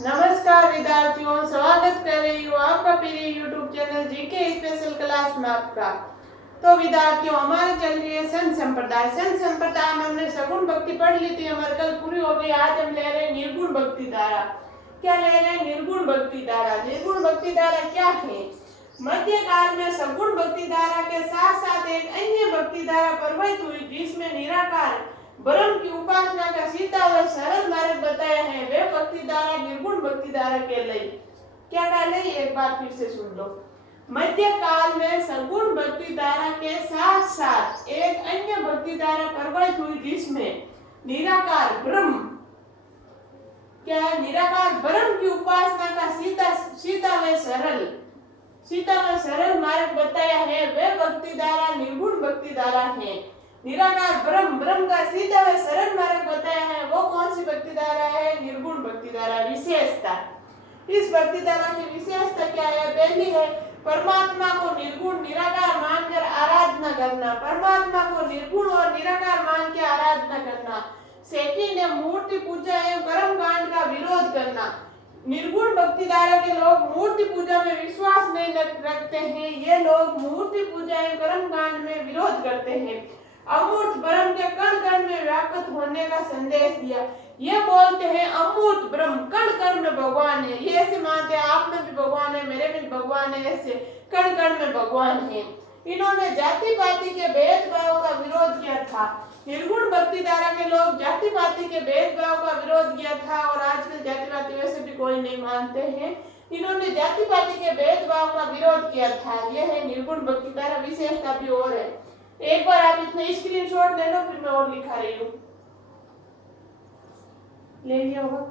नमस्कार विद्यार्थियों, स्वागत कर रही हूँ आपका प्रिय YouTube channel GK special class में आपका। तो विद्यार्थियों, हमारे चल रही है संत संप्रदाय। संत संप्रदाय में हमने सगुण भक्ति पढ़ ली थी, हमारी कल पूरी हो गई। आज हम ले रहे हैं निर्गुण भक्ति धारा। क्या ले रहे हैं? निर्गुण भक्ति धारा। निर्गुण भक्ति धारा क्या है? मध्यकाल में सगुण भक्ति धारा के साथ साथ एक अन्य भक्ति धारा प्रवाहित हुई जिसमें निराकार ब्रह्म की उपासना का सीधा व सरल मार्ग बताया है। वे भक्ति धारा निर्गुण भक्ति धारा कहलाई। क्या कहलाई? एक बार फिर से सुन लो। मध्य काल में सगुण भक्ति धारा के साथ साथ एक अन्य भक्ति धारा प्रवाहित हुई जिसमें निराकार ब्रह्म, क्या है? निराकार ब्रह्म की उपासना का सीधा व सरल मार्ग बताया है। वे भक्ति धारा निर्गुण भक्ति धारा है। निराकार ब्रह्म का सीधा व सरल मार्ग बताया है, वो कौन सी भक्ति धारा है? निर्गुण भक्ति धारा। विशेषता, इस भक्ति धारा की विशेषता क्या है? पहली है परमात्मा को निर्गुण निराकार मानकर आराधना करना। परमात्मा को निर्गुण और निराकार मान के आराधना करना। सेकंड है मूर्ति पूजा एवं कर्म कांड का विरोध करना। निर्गुण भक्ति धारा के लोग मूर्ति पूजा में विश्वास नहीं रखते हैं। ये लोग मूर्ति पूजा एवं कर्म कांड में विरोध करते हैं। अमूर्त ब्रह्म के कण कण में व्याप्त होने का संदेश दिया। ये बोलते हैं अमूर्त ब्रह्म कण कण में भगवान है। ये ऐसे मानते हैं आप में भी भगवान है, मेरे में भी भगवान है, ऐसे कण कण में भगवान है। इन्होंने जाति पाति के भेदभाव का विरोध किया था। निर्गुण भक्ति धारा के लोग जाति पाति के भेदभाव का विरोध किया था और आजकल जाति पाति वैसे भी कोई नहीं मानते हैं। इन्होंने जाति पाति के भेदभाव का विरोध किया था। यह है निर्गुण भक्ति धारा। विशेषता भी और है। एक बार आप इतना स्क्रीनशॉट ले लो, फिर मैं और लिखा रही हूँ। ले लिया होगा।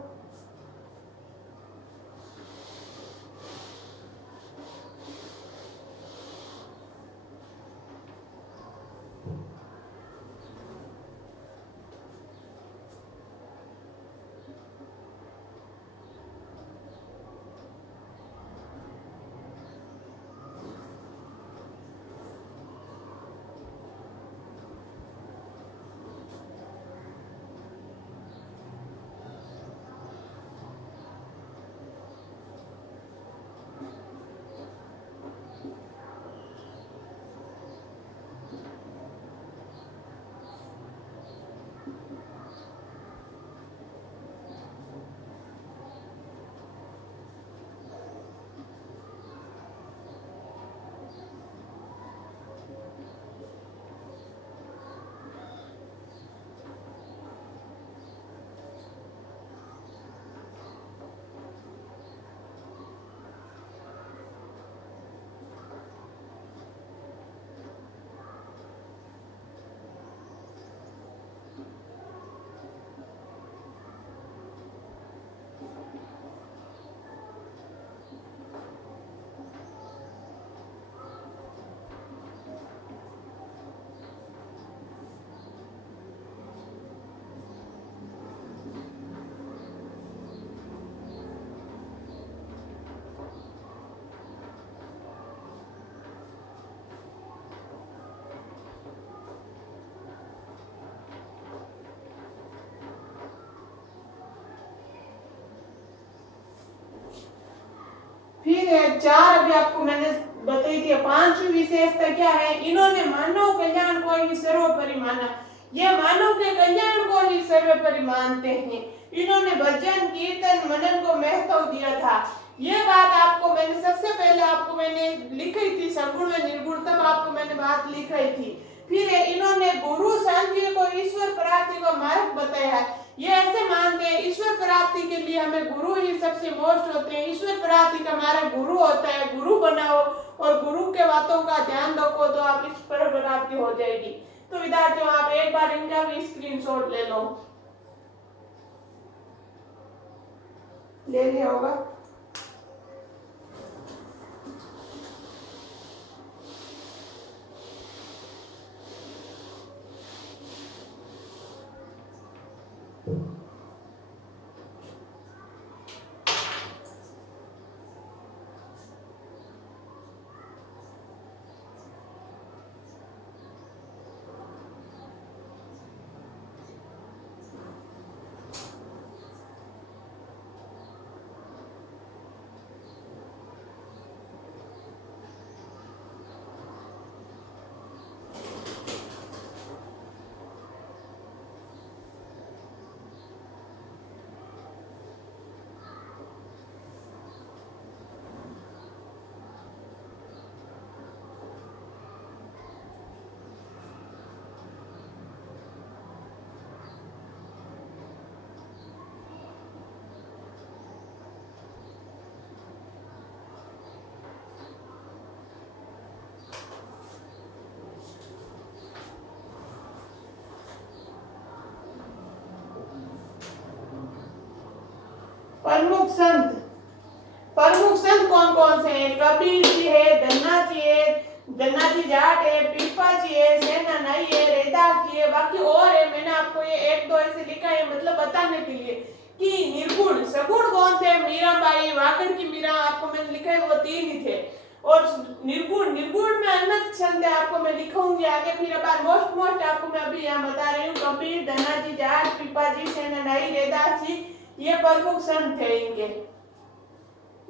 फिर है चार, अभी आपको मैंने बताई थी। पांचवी विशेषता क्या है? इन्होंने मानव कल्याण को ही सर्वोपरि माना। ये मानव के कल्याण को ही सर्वोपरि मानते हैं। इन्होंने भजन कीर्तन मनन को महत्व दिया था। ये बात आपको मैंने सबसे पहले मैंने लिखी थी सगुण व निर्गुण, तब आपको मैंने बात लिखाई थी। फिर इन्होंने गुरु शांति को ईश्वर प्राप्ति का मार्ग बताया है। ये ऐसे मानते हैं ईश्वर प्राप्ति के लिए हमें गुरु ही सबसे मोस्ट होते हैं। ईश्वर प्राप्ति का हमारा गुरु होता है। गुरु बनाओ और गुरु के बातों का ध्यान रखो तो आप ईश्वर प्राप्ति हो जाएगी। तो विद्यार्थियों, आप एक बार इनका भी स्क्रीनशॉट ले लो। ले लिया होगा। प्रमुख संत, प्रमुख संत कौन कौन से हैं? कबीर जी है, धन्ना जी जाट है, पीपा जी है, सेना नाई है, रैदास जी है, बाकी और है। मैंने आपको ये एक दो ऐसे लिखा है मतलब बताने के लिए कि निर्गुण सगुण कौन थे? मीराबाई, वाकड़ की मीरा, आपको मैंने लिखा है वो तीन ही थे। और निर्गुण में अनंत संत है, आपको मैं लिखूंगी आगे फिर अब मोस्ट आपको मैं अभी यहाँ बता रही हूँ। कबीर, धन्ना जी जाट, पीपा जी, सेना नाई, रैदास जी, ये प्रमुख संत थे इनके।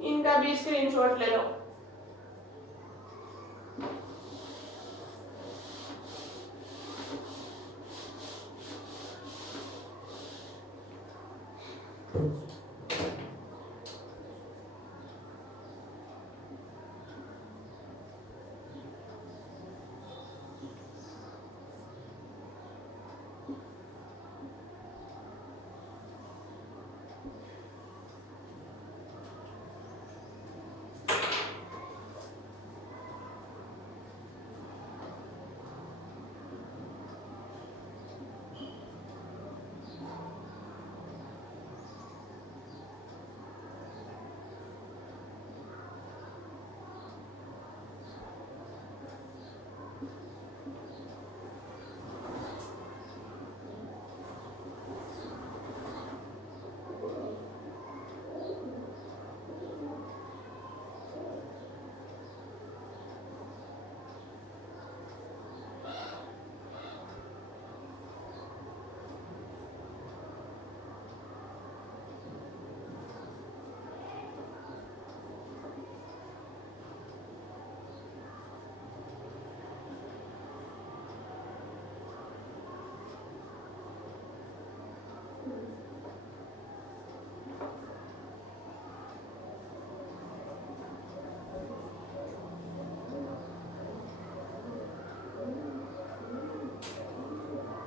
इनका भी स्क्रीनशॉट ले लो।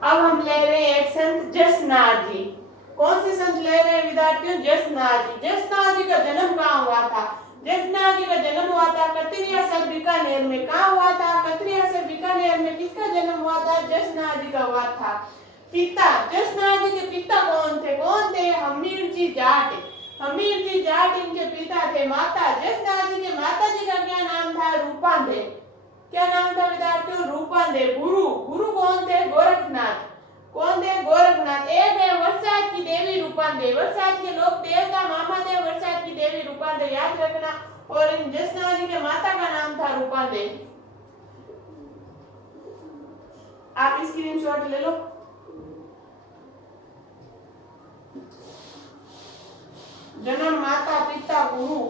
अब हम ले रहे हैं एक संत जसनाथ जी। कौन से संत ले रहे हैं विद्यार्थियों? जसनाथ जी। जसनाथ जी का जन्म कहाँ हुआ था? जसनाथ जी का जन्म हुआ था कतरिया सर बीकानेर में। कहाँ हुआ था? कतरिया सर बीकानेर में। किसका जन्म हुआ था? जसनाथ जी का हुआ था। पिता, जसनाथ जी के पिता कौन थे? हमीर जी जाट। हमीर जी जाट इनके पिता थे। माता, जसनाथ जी के माता जी का क्या नाम था? रूपांदे। क्या नाम था विद्यार्थियों? रूपांदे। गुरु कौन थे? गोरखनाथ। कौन थे? गोरखनाथ। एक है वर्षात की देवी रूपांदे। वर्षात के लोग देवता मामा थे वर्षात की देवी रूपांदे, याद रखना। और इन जसनाथ जी के माता का नाम था रूपांदे। आप स्क्रीनशॉट ले लो। जन्म, माता, पिता, गुरु।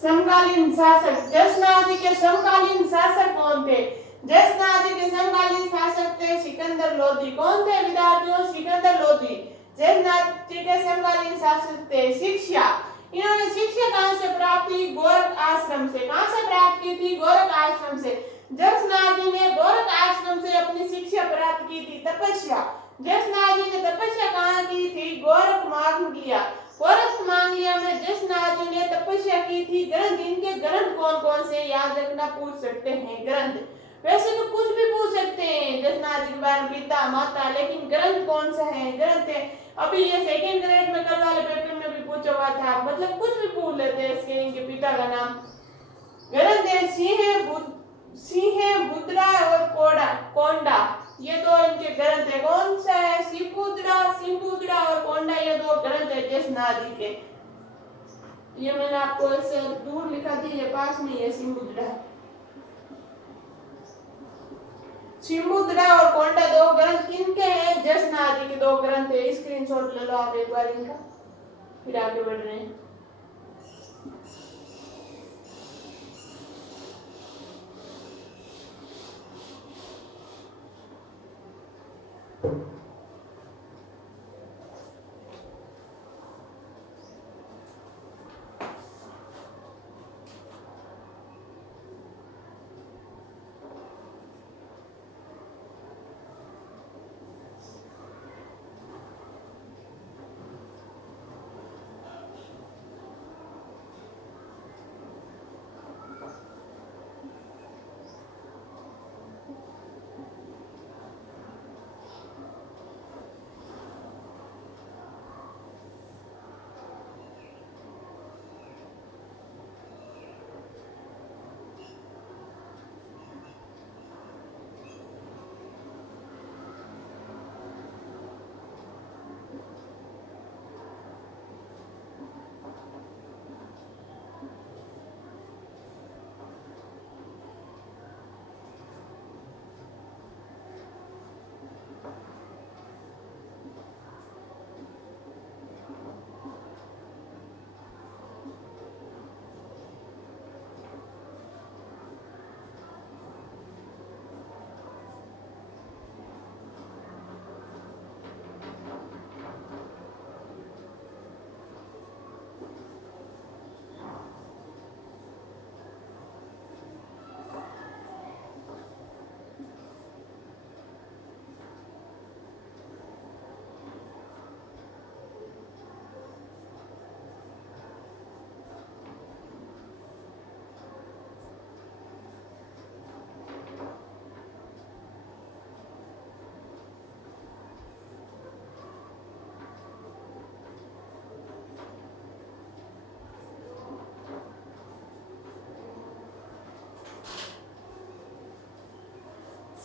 समकालीन शासक, जसनाथ जी के समकालीन शासक कौन थे? जसनाथ जी के समकालीन शासक थे सिकंदर लोधी। कौन थे विद्यार्थियों? सिकंदर लोधी। जसनाथ जी के समकालीन शासक थे। शिक्षा, इन्होंने शिक्षा कहाँ से प्राप्त की? गोरख आश्रम से। कहाँ से प्राप्त की थी? गोरख आश्रम से। जसनाथ जी ने गोरख आश्रम से अपनी शिक्षा प्राप्त की थी। तपस्या, जसनाथ जी ने तपस्या कहाँ की थी? गोरख मांगलिया। गोरख मांगलिया में जसनाथ जी ने तपस्या की थी। ग्रंथ, इनके ग्रंथ कौन कौन से? याद रखना, पूछ सकते हैं ग्रंथ। वैसे तो कुछ भी पूछ सकते हैं जसनादि के बारे में, पिता माता, लेकिन ग्रंथ कौन सा है, ग्रंथ है। अभी ये सेकंड ग्रेड में कल वाले पेपर में भी पूछा हुआ था, मतलब कुछ भी पूछ लेते हैं इसके, इनके पिता का नाम। ग्रंथ है सिंह, बुद्रा और कोंडा, ये दो इनके ग्रंथ है। कौन सा है? सिंहबुद्रा और कोंडा, ये दो ग्रंथ है जसनादि के। ये मैंने आपको ऐसे दूर लिखा थी, ये पास में है सिंहबुद्रा और कोंडा दो ग्रंथ किनके हैं? जसनादि के दो ग्रंथ है। स्क्रीनशॉट ले लो आप एक बार इनका, फिर आगे बढ़ रहे हैं।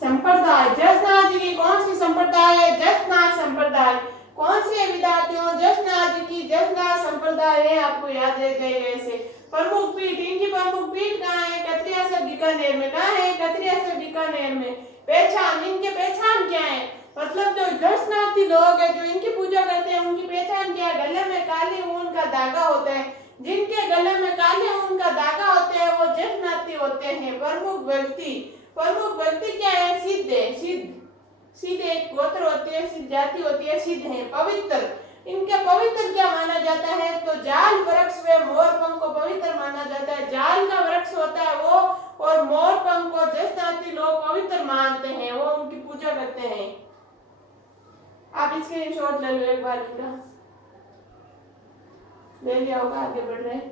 संप्रदाय, जसनादि की कौन सी संप्रदाय है? जसनाथ संप्रदाय। कौन से विद्यार्थियों? जसनादि की जसनाथ संप्रदाय है, आपको याद रह जाएगा ऐसे। प्रमुख पीठ, इनकी प्रमुख पीठ कहाँ है? कतरिया से बीकानेर में। कहाँ है? कतरिया से बीकानेर में। पहचान, इनके पहचान क्या है? मतलब जो जसनाथी लोग है जो इनकी पूजा करते हैं, उनकी पहचान क्या है? गले में काले ऊन का धागा होता है। जिनके गले में काले ऊन का धागा होते हैं वो जसनाथी होते हैं। प्रमुख व्यक्ति क्या है? सिद्ध एक गोत्र होती है, सिद्ध जाति होती है, सिद्ध है। पवित्र, इनके पवित्र क्या माना जाता है? तो जाल वृक्ष व मोर पंख को पवित्र माना जाता है। जाल का वृक्ष होता है वो, और मोर पंख को जसनाथी लोग पवित्र मानते हैं, वो उनकी पूजा करते हैं। आप इसके शॉट ले लो एक बार, इनका ले लिया होगा, आगे बढ़ रहे हैं।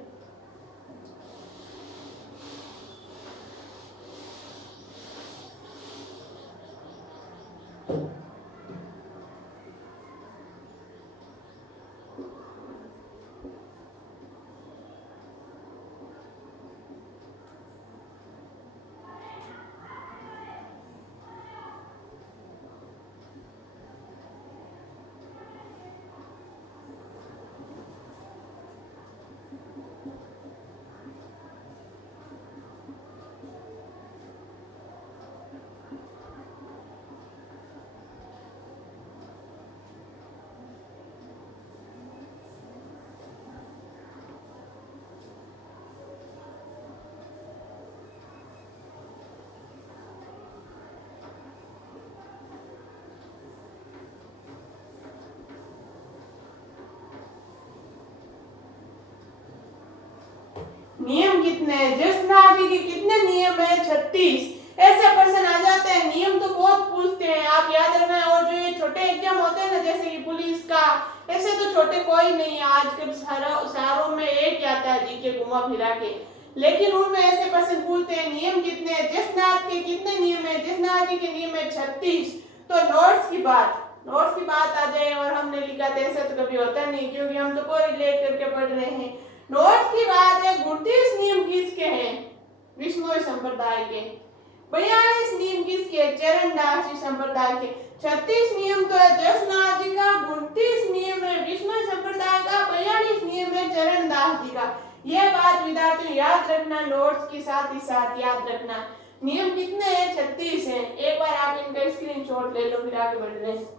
नियम कितने हैं? जसनादि के कितने नियम है? 36। ऐसे क्वेश्चन आ जाते हैं, नियम तो बहुत पूछते हैं, आप याद रखना। और जो ये छोटे एग्जाम होते हैं ना, जैसे कि पुलिस का, ऐसे तो छोटे कोई नहीं है आजकल, सारों में एक ही आता है जीके घुमा फिरा के। लेकिन उनमें ऐसे प्रश्न पूछते हैं नियम कितने हैं, जसनाथ के कितने नियम है, जसनाथ जी के नियम है 36। तो नोट्स की बात आ जाए और हमने लिखा था ऐसा तो कभी होता नहीं, क्योंकि हम तो कोरिलेट करके पढ़ रहे हैं। नोट्स की बात है 29 नियम किसके हैं, विष्णु संप्रदाय के। 42 नियम किसके, चरणदास संप्रदाय के। 36 नियम तो है जसनाथ जी का, 29 नियम है विष्णु संप्रदाय का, 42 नियम है चरणदास जी का। यह बात विद्यार्थियों याद रखना, नोट्स के साथ ही साथ याद रखना। नियम कितने हैं, 36 हैं। एक बार आप इनका स्क्रीनशॉट ले लो, फिर आगे बढ़ रहे हैं।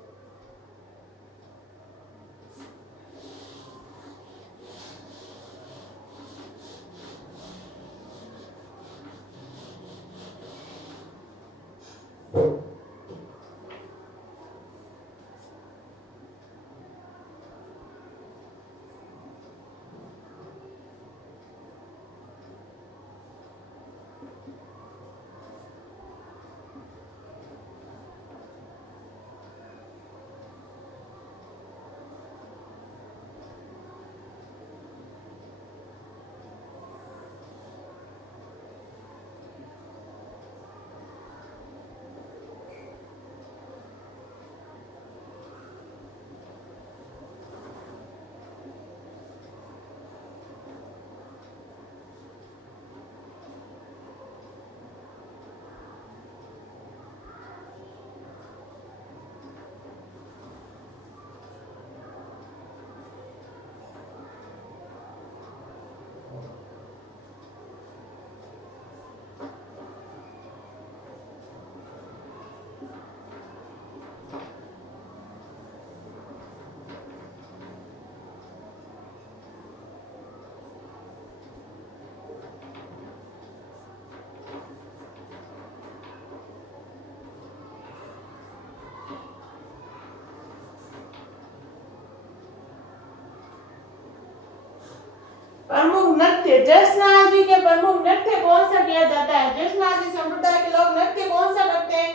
प्रमुख नृत्य, जसनाथ जी के प्रमुख नृत्य कौन सा किया जाता है, जसनाथ जी संप्रदाय के लोग नृत्य कौन सा करते हैं,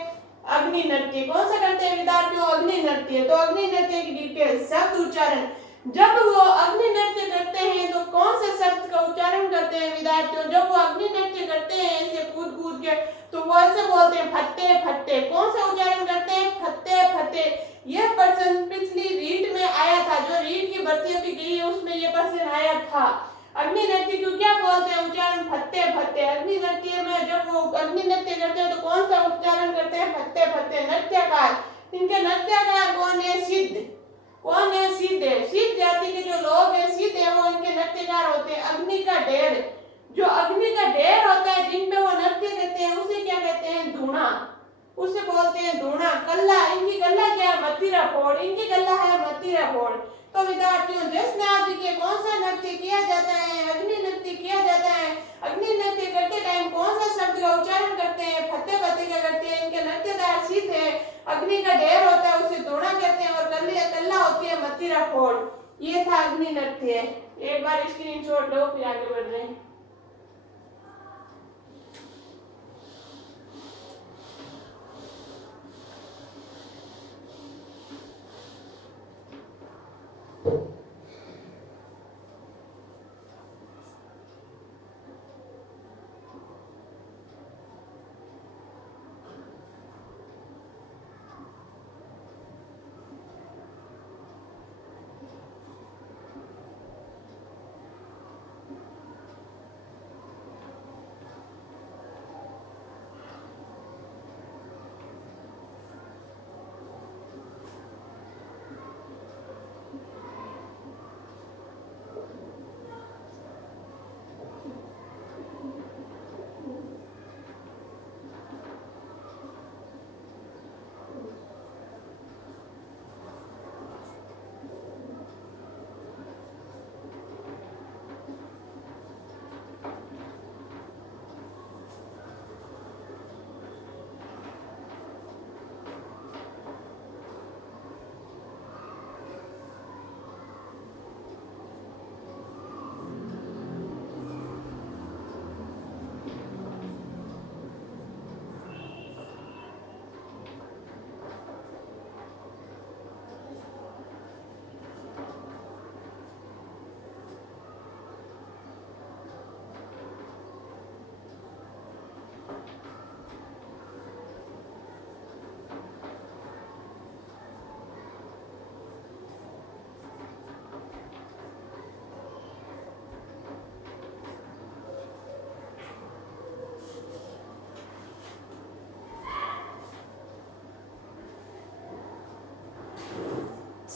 अग्नि नृत्य। कौन सा करते हैं विद्यार्थियों, अग्नि नृत्य। तो अग्नि नृत्य की डिटेल, शब्द उच्चारण। जब वो अग्नि नृत्य करते हैं तो कौन से शब्द का उच्चारण करते हैं विद्यार्थियों, जब वो अग्नि नृत्य करते हैं ऐसे कूद कूद के, तो वो ऐसे बोलते हैं फत्ते फत्ते। कौन सा उच्चारण करते हैं, फत्ते फत्ते। यह प्रश्न पिछली रीड में आया था, जो रीड की भर्ती अभी गई है उसमें यह प्रश्न आया था। अग्नि नृत्य को क्या बोलते हैं, उच्चारण फत्ते फत्ते। अग्नि नृत्य में जब वो अग्नि नृत्य करते हैं तो कौन सा उच्चारण करते हैं, फत्ते फत्ते। नृत्यकार, इनके नृत्यकार कौन है, सिद्ध। कौन है, सिद्ध है। सिद्ध जाति के जो लोग हैं, सिद्ध है, वो इनके नृत्यकार होते हैं। अग्नि का ढेर, जो अग्नि का ढेर होता है जिन पे वो नृत्य करते हैं उसे क्या कहते हैं, धूणा। उसे बोलते हैं धूणा। कल्ला, इनकी कल्ला क्या है, मतीरा फोड़। इनकी कल्ला है मतीरा फोड़। तो विद्यार्थियों जसनाथ जी के कौन सा नृत्य किया जाता है, अग्नि नृत्य किया जाता है। अग्नि नृत्य करते टाइम कौन सा शब्द का उच्चारण करते हैं, फत्ते फत्ते का करते हैं। इनके नृत्यकार सिद्ध है। अग्नि का ढेर होता है उसे धूणा कहते हैं, और कल्ला होती है मतीरा फोड़। ये था अग्नि नृत्य। एक बार स्क्रीनशॉट लो, फिर आगे बढ़ रहे हैं।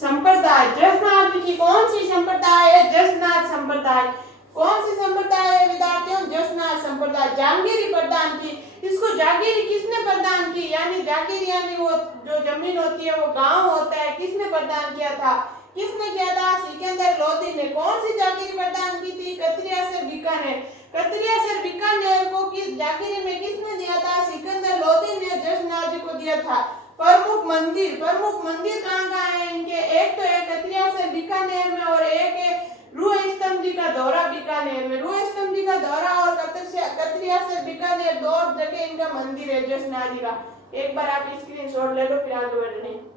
संप्रदाय। जसनाथ की कौन सी संप्रदाय है? जसनाथ संप्रदाय। कौन सी संप्रदाय है विद्यार्थियों? जसनाथ संप्रदाय। जागीरी प्रदान की। इसको जागीरी किसने प्रदान की? यानी जागीर यानी वो जो जमीन होती है, वो गांव होता है, किसने प्रदान किया था? किसने किया था? सिकंदर लोधी ने। कौन सी जागीरी प्रदान की थी? कतरियासर बीकानेर। कतरियासर बीकानेर को किस जागीरी में किसने दिया था? सिकंदर लोधी ने जसनाथ जी को दिया था। प्रमुख मंदिर। प्रमुख मंदिर कहाँ है इनके? एक तो है कतरियासर बीकानेर में और एक है रूह स्तंभ जी का दौरा बीकानेर में। रूह स्तंभ जी का दौरा और कतरियासर बीकानेर दो जगह इनका मंदिर है जसनाथ जी का। एक बार आप स्क्रीनशॉट ले लो, फिर आगे बढ़ रहे हैं।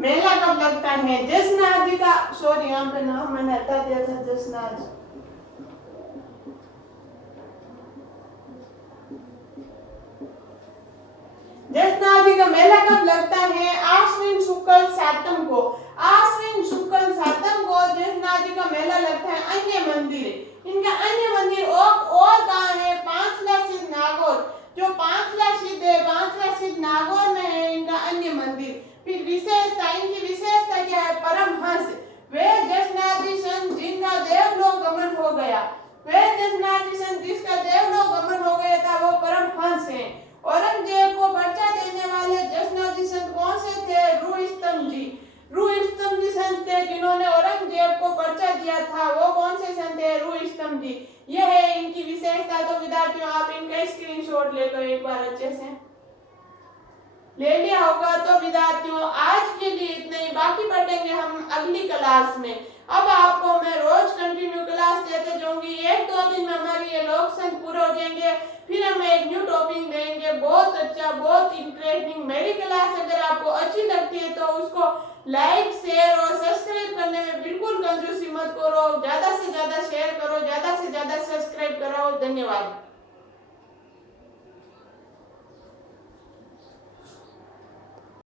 मेला कब लगता है? जसनाथ जी का, सॉरी यहाँ पे नाम मैंने हटा दिया था, जसनाथ। जसनाथ जी का मेला कब लगता है? आश्विन शुक्ल सातम को। आश्विन शुक्ल सातम को जसनाथ जी का मेला लगता है। अन्य मंदिर, इनका अन्य मंदिर और कहाँ है? पांचला सिद्ध नागौर। जो पांचला सिद्ध है, पांचला सिद्ध नागौर में है इनका अन्य मंदिर। फिर विशेषता, इनकी विशेषता क्या है? परमहंस। वे जसनाथ जी संत जिनका देवलोक गमन हो गया। वे जसनाथ जी संत जिसका देवलोक गमन हो गया था, वो परमहंस है। औरंगजेब को पर्चा देने वाले जसनाथ जी संत कौन से थे? रूह स्तंभ जी। रूह स्तंभ जी संत थे जिन्होंने औरंगजेब को पर्चा दिया था। वो कौन से संत है? रूह स्तंभ जी। यह है इनकी विशेषता। तो विद्यार्थियों आप इनका स्क्रीनशॉट ले लो एक बार, अच्छे से ले लिया होगा। तो विद्यार्थियों आज के लिए इतना ही, बाकी पढ़ेंगे हम अगली क्लास में। अब आपको मैं रोज कंटिन्यू क्लास देते जाऊंगी। एक दो दिन में हमारी ये लोक संघ पूरे हो जाएंगे, फिर हम एक न्यू टॉपिक देंगे। बहुत अच्छा, बहुत इंटरेस्टिंग। मेरी क्लास अगर आपको अच्छी लगती है तो उसको लाइक, शेयर और सब्सक्राइब करने में बिल्कुल कंजूसी मत करो। ज्यादा से ज्यादा शेयर करो, ज्यादा से ज्यादा सब्सक्राइब करो। धन्यवाद।